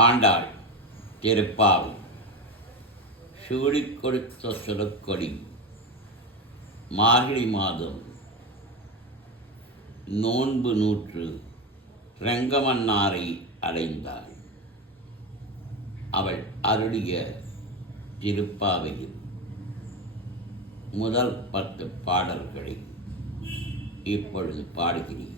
ஆண்டாள் திருப்பாவை சூடிக் கொடுத்த சுரக்கொடி மார்கழி மாதம் நோன்பு நூற்று ரெங்கமன்னாரை அடைந்தாள். அவள் அருளிய திருப்பாவையில் முதல் 10 பாடல்களை இப்பொழுது பாடுகிறேன்.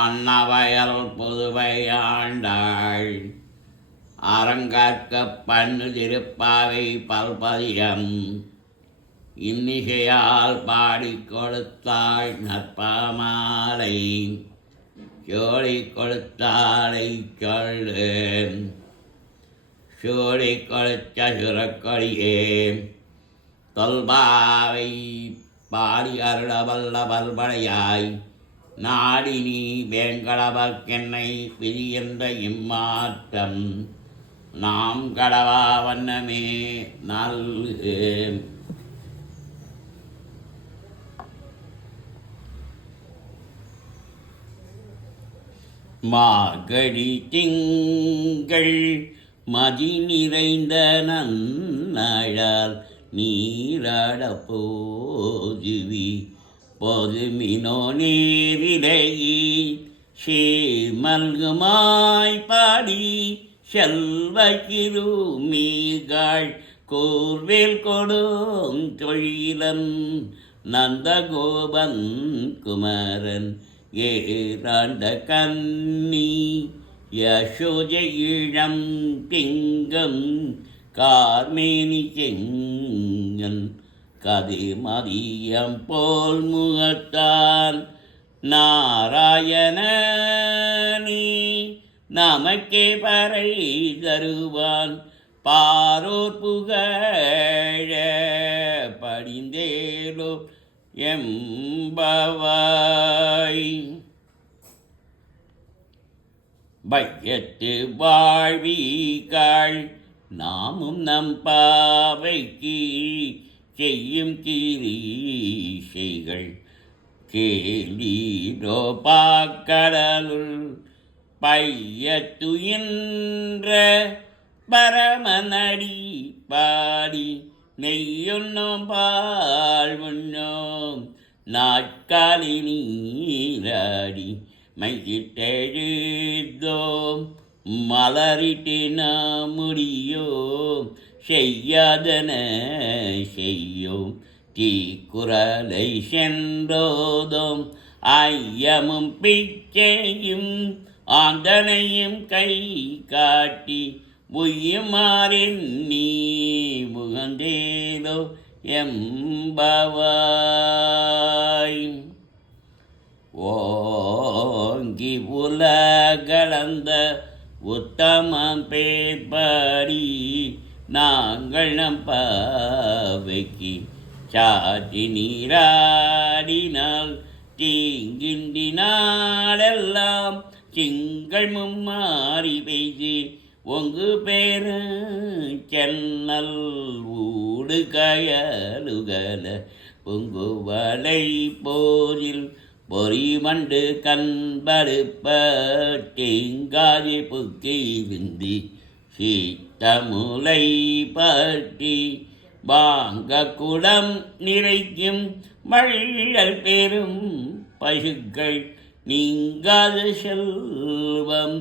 அன்னவயல் புதுவை ஆண்டாள் அரங்கற்க பண்ணு திருப்பாவை பல்பதியம் இன்னிசையால் பாடிக் கொடுத்தாள் நற்பாமாலை சோழி கொடுத்தாளை சொல்லு சோழி கொடுத்த சுரக்கொடியே தொல்பாவை பாடி அருள வல்ல பல்படையாய் நாடி நீ வேங்கடவர்க்கென்னை பிரிகின்ற இம்மாற்றம் நாம் கடவா வண்ணமே நல்கு. மார்கழி திங்கள் மதி நிறைந்த நன்னழால் நீராட போதுவி பொதுமினோ நீரிலகி மல்குமாய் பாடி செல்வ கிருமீர்கள் கோர்வேல் கொடும் தொழிலன் நந்தகோபன் குமரன் ஏராண்ட கன்னி யசோஜ இளம் திங்கம் கார்மேனி செங்கன் கதிர்மதியம் போல் முகத்தான் நாராயணனே நமக்கே பறை தருவான் பாரோர் புகழ படிந்தேலோ எம்பவாய். வையத்து வாழ்வீர்கள் நாமும் நம் பாவைக்கு செய்யும் கிரீசைகள் கேளீரோ பாக்கடலுள் பையத்துயின்ற பரமநடி பாடி நெய்யுண்ணோம் பால் உண்ணோம் நாட்காலி நீராடி மையிட்டெழுதோம் மலரிட்டு நாம் முடியோம் செய்யாதன செய்யோம் தீக்குறளை சென்றோதோம் ஐயமும் பிச்சையும் ஆந்தனையும் கை காட்டி உய்யுமாறின் நீ முகந்தேலோ எம்பவாய். ஓங்கி உலகளந்த உத்தமம் பேர்படி நாங்கள் நம் பாவைக்கு சாட்டி நீராடினால் தீங்கின்றி நாடெல்லாம் திங்கள் மும்மாறி பெய்து ஒங்கு பேர சென்னல் ஊடு கயலுகல பொங்குவலை போரில் பொறிமண்டு கண்படுப்ப தேங்காதி புக்கிருந்தி சீத்தமுலை பற்றி வாங்க குடம் நிறைக்கும் வள்ளல் பெரும் பசுக்கள் நீங்காத செல்வம்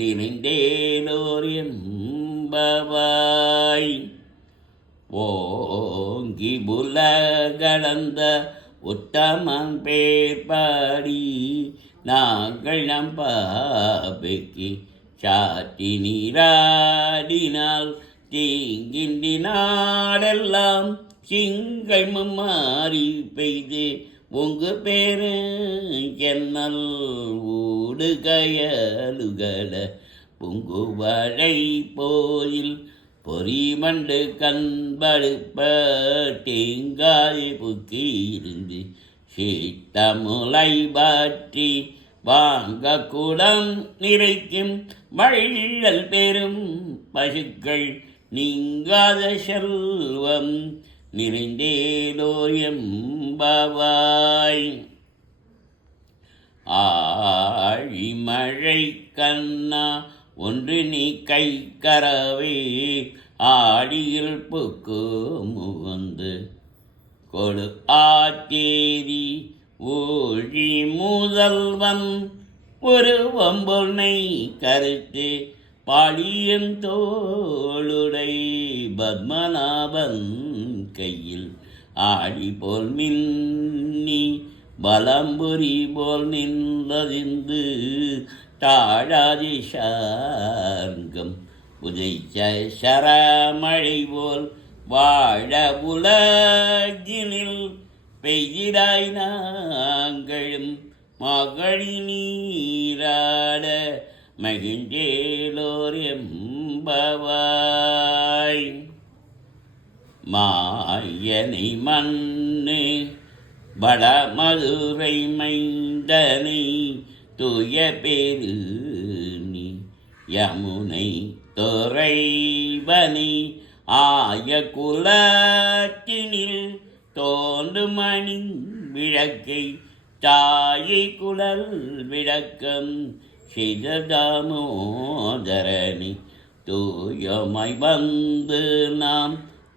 நிறைந்தேலோர் எம்பவாய். ஓங்கி புலகளந்த உத்தமன் பேர்பாடி நாங்கள் நம் பாவைக்கு சாட்டி நீராடினால் தீங்கின்றி நாடெல்லாம் சிங்கள் மாறி பெய்து உங்கு பேரு சென்னல் ஊடு கயலுகல பொங்குவழை போயில் பொறிமண்டு கண்படுப்ப தேங்காய் புக்கியிருந்து சீத்தமுலை பாற்றி வாங்க குடம் நிறைக்கும் வள்ளல் பெரும் பசுக்கள் நீங்காத செல்வம் நிறைந்தேலோர் எம்பவாய். ஆழிமழை கண்ணா ஒன்று நீ கை கரவே ஆடியில் புக்கு முகந்து கொடு ஆத்தேரி ஊழி முதல்வன் ஒரு வம்பொன்னை கருத்து பாடியன் தோளுடை பத்மநாபன் கையில் ஆடி போல் மின்னி பலம்புரி போல் நின்றதிந்து தாழாதி சார்கம் உதைச்ச சரமழை போல் வாழ உலகினில் பெய்திடாய் நாங்களும் மகளி நீராட மகிழ்ந்தேலோர் எம்பவாய். மாயனை மண்ணு வடமதுரை மைந்தனை தூய பெரு நீ யமுனை துறைவனை ஆய குலத்தினில் தோன்றுமணி விளக்கை தாயை குழல் விளக்கம் செய்த தாமோதரனை தூயமாய் வந்து நாம்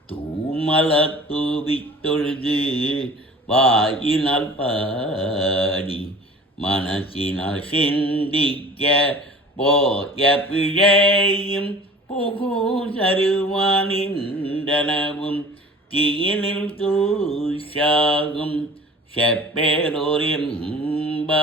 தூமலர் தூவித் தொழுது வாயினால் பாடி மனசினால் சிந்திக்க போய பிழையும் புகுதருவானின்றனவும் தீயினில் தூஷாகும் செப்பேலோர் எம்பவாய்.